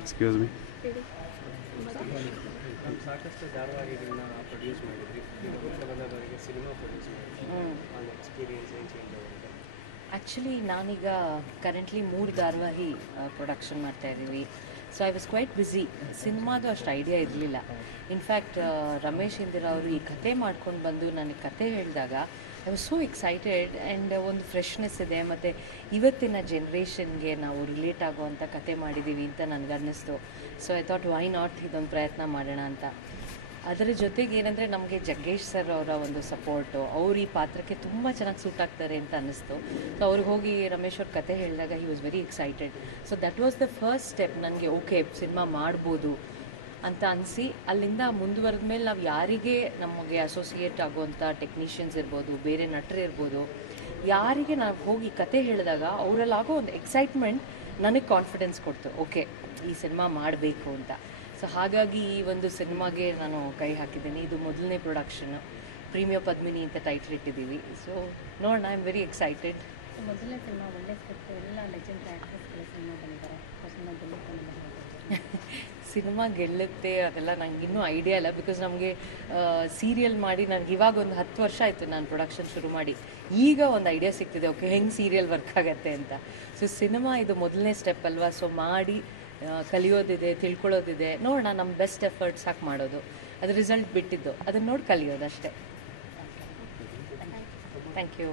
Excuse me ಸಾಕಷ್ಟು produce cinema produce actually ನಾನೀಗ currently ಮೂರು ಧಾರಾವಾಹಿ ಪ್ರೊಡಕ್ಷನ್ ಮಾಡ್ತಾ ಇದ್ದೀವಿ. So I was quite busy ಸಿನಿಮಾದು ಅಷ್ಟು ಐಡಿಯಾ ಇರಲಿಲ್ಲ. ಇನ್ಫ್ಯಾಕ್ಟ್ ರಮೇಶ್ ಇಂದಿರಾ ಅವರು ಈ ಕತೆ ಮಾಡ್ಕೊಂಡು ಬಂದು ನನಗೆ ಕತೆ ಹೇಳಿದಾಗ I was so excited and ಒಂದು ಫ್ರೆಶ್ನೆಸ್ ಇದೆ. ಮತ್ತು ಇವತ್ತಿನ ಜನ್ರೇಷನ್ಗೆ ನಾವು ರಿಲೇಟ್ ಆಗುವಂಥ ಕತೆ ಮಾಡಿದ್ದೀವಿ ಅಂತ ನನಗೆ ಅನ್ನಿಸ್ತು. So I thought why not ಇದೊಂದು ಪ್ರಯತ್ನ ಮಾಡೋಣ ಅಂತ. ಅದರ ಜೊತೆಗೆ ಏನಂದರೆ ನಮಗೆ ಜಗ್ಗೇಶ್ ಸರ್ ಅವರ ಒಂದು ಸಪೋರ್ಟು ಅವ್ರು ಈ ಪಾತ್ರಕ್ಕೆ ತುಂಬ ಚೆನ್ನಾಗಿ ಸೂಟ್ ಆಗ್ತಾರೆ ಅಂತ ಅನ್ನಿಸ್ತು. ಸೊ ಅವ್ರಿಗೆ ಹೋಗಿ ರಮೇಶ್ ಅವ್ರ ಕತೆ ಹೇಳಿದಾಗ he was very excited so that was the first step ನನಗೆ ಓಕೆ ಸಿನಿಮಾ ಮಾಡ್ಬೋದು. ಅಂತ ಅನಿಸಿ, ಅಲ್ಲಿಂದ ಮುಂದುವರೆದ ಮೇಲೆ ನಾವು ಯಾರಿಗೆ ನಮಗೆ ಅಸೋಸಿಯೇಟ್ ಆಗುವಂಥ ಟೆಕ್ನಿಷಿಯನ್ಸ್ ಇರ್ಬೋದು, ಬೇರೆ ನಟರು ಇರ್ಬೋದು, ಯಾರಿಗೆ ನಾವು ಹೋಗಿ ಕತೆ ಹೇಳಿದಾಗ ಅವರಲ್ಲಾಗೋ ಒಂದು ಎಕ್ಸೈಟ್ಮೆಂಟ್ ನನಗೆ ಕಾನ್ಫಿಡೆನ್ಸ್ ಕೊಡ್ತು. ಓಕೆ ಈ ಸಿನಿಮಾ ಮಾಡಬೇಕು ಅಂತ. ಸೊ ಹಾಗಾಗಿ ಈ ಒಂದು ಸಿನಿಮಾಗೆ ನಾನು ಕೈ ಹಾಕಿದ್ದೀನಿ. ಇದು ಮೊದಲನೇ ಪ್ರೊಡಕ್ಷನ್ ಪ್ರೀಮಿಯೋ ಪದ್ಮಿನಿ ಅಂತ ಟೈಟ್ಲ್ ಇಟ್ಟಿದ್ದೀವಿ. ಸೊ ನೋಡೋಣ ಐ ಆಮ್ ವೆರಿ ಎಕ್ಸೈಟೆಡ್ ಮೊದಲನೇ ಸಿನಿಮಾ ಒಳ್ಳೆ ಎಲ್ಲ ಲೆಜೆಂಡ್ ಆ್ಯಕ್ಟ್ರೆಸ್ಗಳು ಸಿನಿಮಾ ಬಂದಿದ್ದಾರೆ ಆ ಸಿನಿಮಾ ಗೆಲ್ಲುತ್ತೆ ನಮ್ಮ ಸಿನಿಮಾ ಗೆಲ್ಲುತ್ತೆ ಅದೆಲ್ಲ ನಂಗೆ ಇನ್ನೂ ಐಡಿಯಾ ಇಲ್ಲ ಬಿಕಾಸ್ ನಮಗೆ ಸೀರಿಯಲ್ ಮಾಡಿ ನನಗೆ ಇವಾಗ ಒಂದು ಹತ್ತು ವರ್ಷ ಆಯಿತು ನಾನು ಪ್ರೊಡಕ್ಷನ್ ಶುರು ಮಾಡಿ. ಈಗ ಒಂದು ಐಡಿಯಾ ಸಿಗ್ತಿದೆ ಓಕೆ, ಹೆಂಗೆ ಸೀರಿಯಲ್ ವರ್ಕ್ ಆಗುತ್ತೆ ಅಂತ. ಸೊ ಸಿನಿಮಾ ಇದು ಮೊದಲನೇ ಸ್ಟೆಪ್ ಅಲ್ವಾ? ಸೊ ಮಾಡಿ ಕಲಿಯೋದಿದೆ, ತಿಳ್ಕೊಳ್ಳೋದಿದೆ. ನೋಡೋಣ ನಮ್ಮ ಬೆಸ್ಟ್ ಎಫರ್ಟ್ಸ್ ಹಾಕಿ ಮಾಡೋದು. ಅದು ರಿಸಲ್ಟ್ ಬಿಟ್ಟಿದ್ದು. ಅದನ್ನ ನೋಡಿ ಕಲಿಯೋದು ಅಷ್ಟೇ ಥ್ಯಾಂಕ್ ಯು